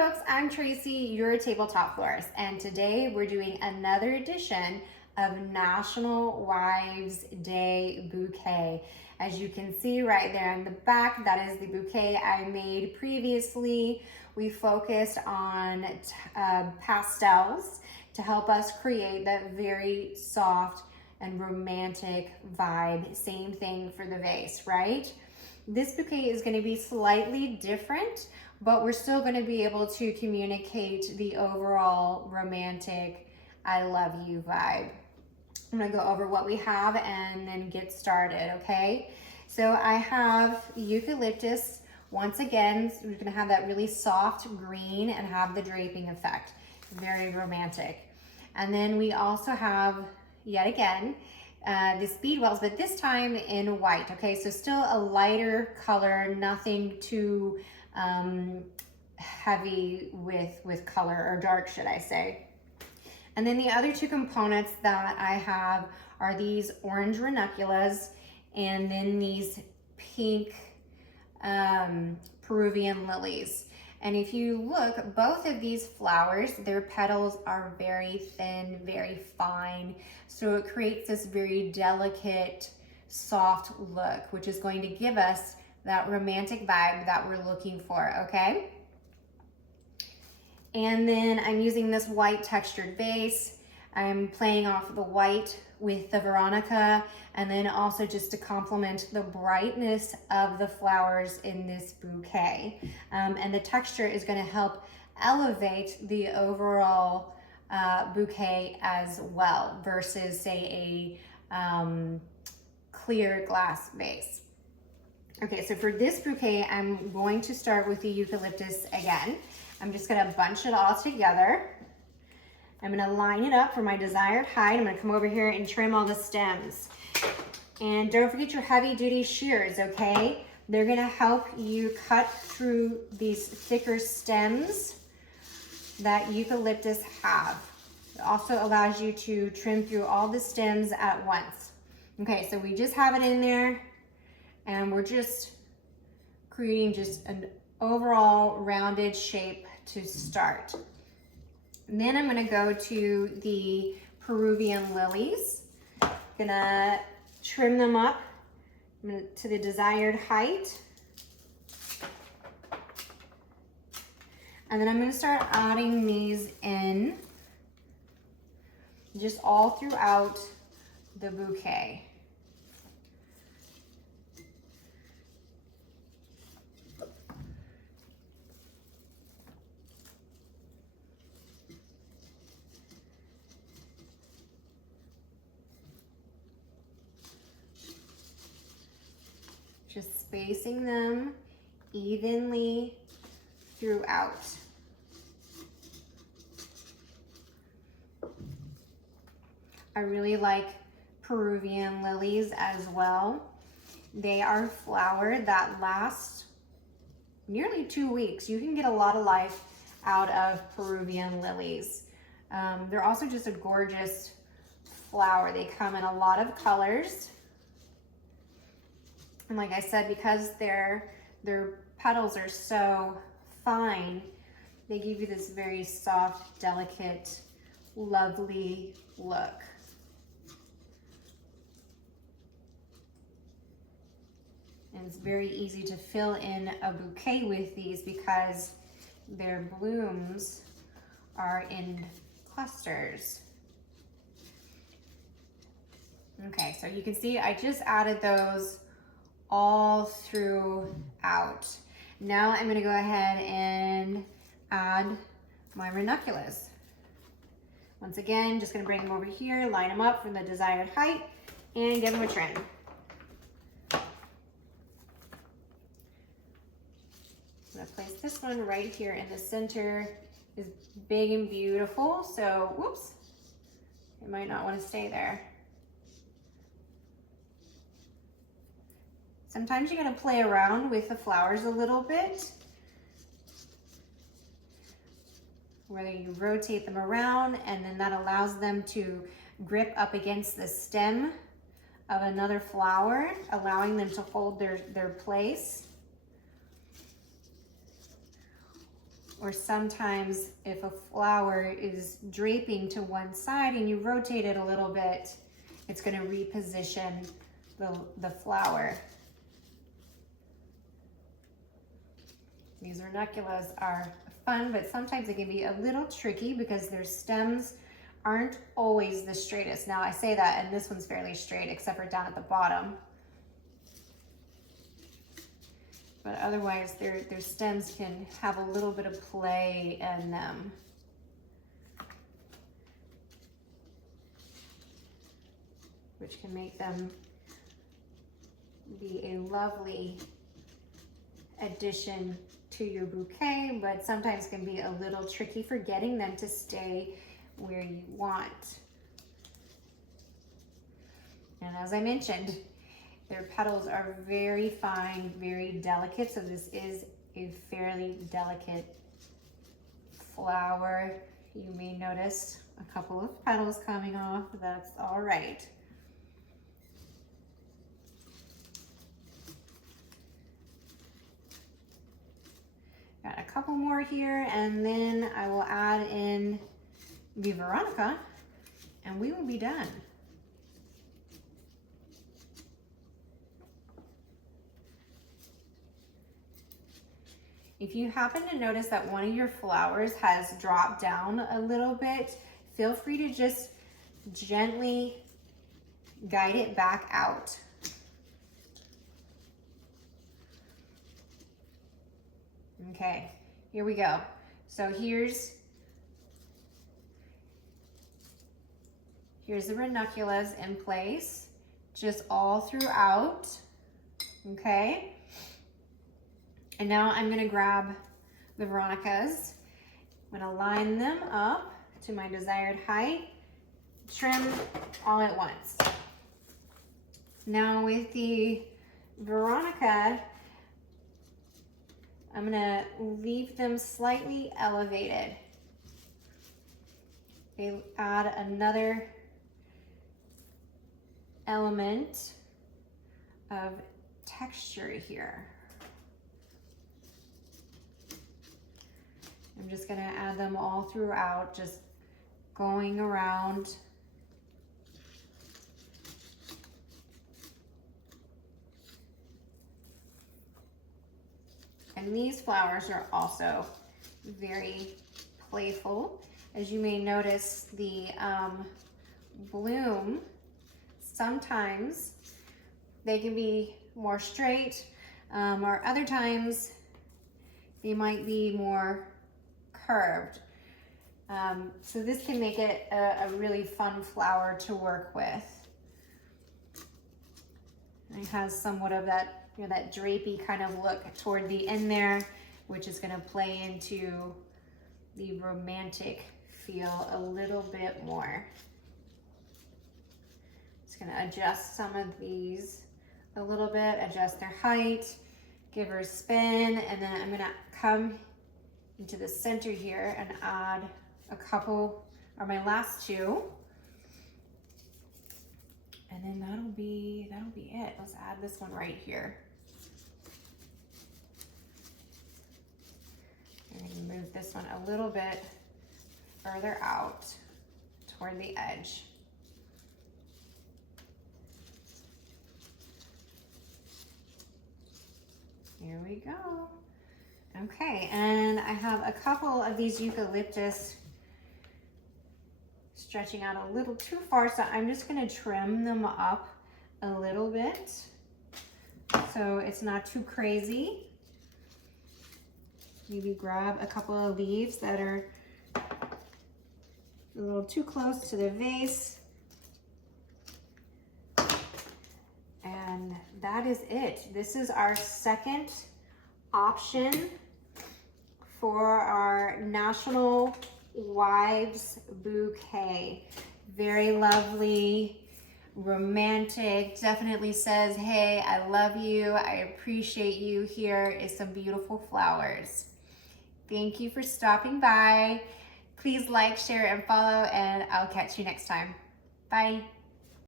folks, I'm Tracy, your tabletop florist, and today we're doing another edition of National Wives Day Bouquet. As you can see right there in the back, that is the bouquet I made previously. We focused on pastels to help us create that very soft and romantic vibe. Same thing for the vase, right? This bouquet is going to be slightly different, but we're still going to be able to communicate the overall romantic I love you vibe. I'm going to go over what we have and then get started, okay? So I have eucalyptus. Once again, we're going to have that really soft green and have the draping effect. Very romantic. And then we also have, yet again, the speedwells, but this time in white, okay? So still a lighter color, nothing too heavy with color, or dark, should I say. And then the other two components that I have are these orange ranunculus and then these pink Peruvian lilies. And if you look, both of these flowers, their petals are very thin, very fine. So it creates this very delicate, soft look, which is going to give us that romantic vibe that we're looking for, okay? And then I'm using this white textured base. I'm playing off the white with the Veronica, and then also just to complement the brightness of the flowers in this bouquet. And the texture is going to help elevate the overall bouquet as well versus, say, a clear glass vase. Okay, so for this bouquet, I'm going to start with the eucalyptus again. I'm just going to bunch it all together. I'm going to line it up for my desired height. I'm going to come over here and trim all the stems. And don't forget your heavy duty shears, okay? They're going to help you cut through these thicker stems that eucalyptus have. It also allows you to trim through all the stems at once. Okay, so we just have it in there, and we're just creating just an overall rounded shape to start. And then I'm going to go to the Peruvian lilies. Gonna trim them up to the desired height. And then I'm going to start adding these in just all throughout the bouquet. Just spacing them evenly throughout. I really like Peruvian lilies as well. They are a flower that lasts nearly 2 weeks. You can get a lot of life out of Peruvian lilies. They're also just a gorgeous flower. They come in a lot of colors. And like I said, because their petals are so fine, they give you this very soft, delicate, lovely look. And it's very easy to fill in a bouquet with these because their blooms are in clusters. Okay, so you can see I just added those all throughout. Now I'm going to go ahead and add my ranunculus. Once again, just going to bring them over here, line them up from the desired height, and give them a trim. I'm going to place this one right here in the center. It's big and beautiful, so whoops, it might not want to stay there. Sometimes you're going to play around with the flowers a little bit, whether you rotate them around, and then that allows them to grip up against the stem of another flower, allowing them to hold their place. Or sometimes if a flower is draping to one side and you rotate it a little bit, it's going to reposition the flower. These ranunculus are fun, but sometimes they can be a little tricky because their stems aren't always the straightest. Now I say that, and this one's fairly straight except for down at the bottom. But otherwise their stems can have a little bit of play in them. Which can make them be a lovely addition to your bouquet, but sometimes can be a little tricky for getting them to stay where you want. And as I mentioned, their petals are very fine, very delicate, so this is a fairly delicate flower. You may notice a couple of petals coming off, that's all right. Got a couple more here, and then I will add in the Veronica, and we will be done. If you happen to notice that one of your flowers has dropped down a little bit, feel free to just gently guide it back out. Okay, here we go. So here's the ranunculus in place, just all throughout, okay? And now I'm gonna grab the Veronicas. I'm gonna line them up to my desired height, trim all at once. Now with the Veronica, I'm gonna leave them slightly elevated. They add another element of texture here. I'm just gonna add them all throughout, just going around. And these flowers are also very playful. As you may notice, the bloom, sometimes they can be more straight, or other times they might be more curved. So this can make it a really fun flower to work with. And it has somewhat of that, you know, that drapey kind of look toward the end there, which is going to play into the romantic feel a little bit more. Just going to adjust some of these a little bit, adjust their height, give her a spin, and then I'm going to come into the center here and add a couple, or my last two. And then that'll be it. Let's add this one right here. I'm gonna move this one a little bit further out toward the edge. Here we go. Okay, and I have a couple of these eucalyptus stretching out a little too far, so I'm just gonna trim them up a little bit so it's not too crazy. Maybe grab a couple of leaves that are a little too close to the vase. And that is it. This is our second option for our National Wives Bouquet. Very lovely, romantic, definitely says, hey, I love you, I appreciate you. Here is some beautiful flowers. Thank you for stopping by. Please like, share, and follow, and I'll catch you next time. Bye.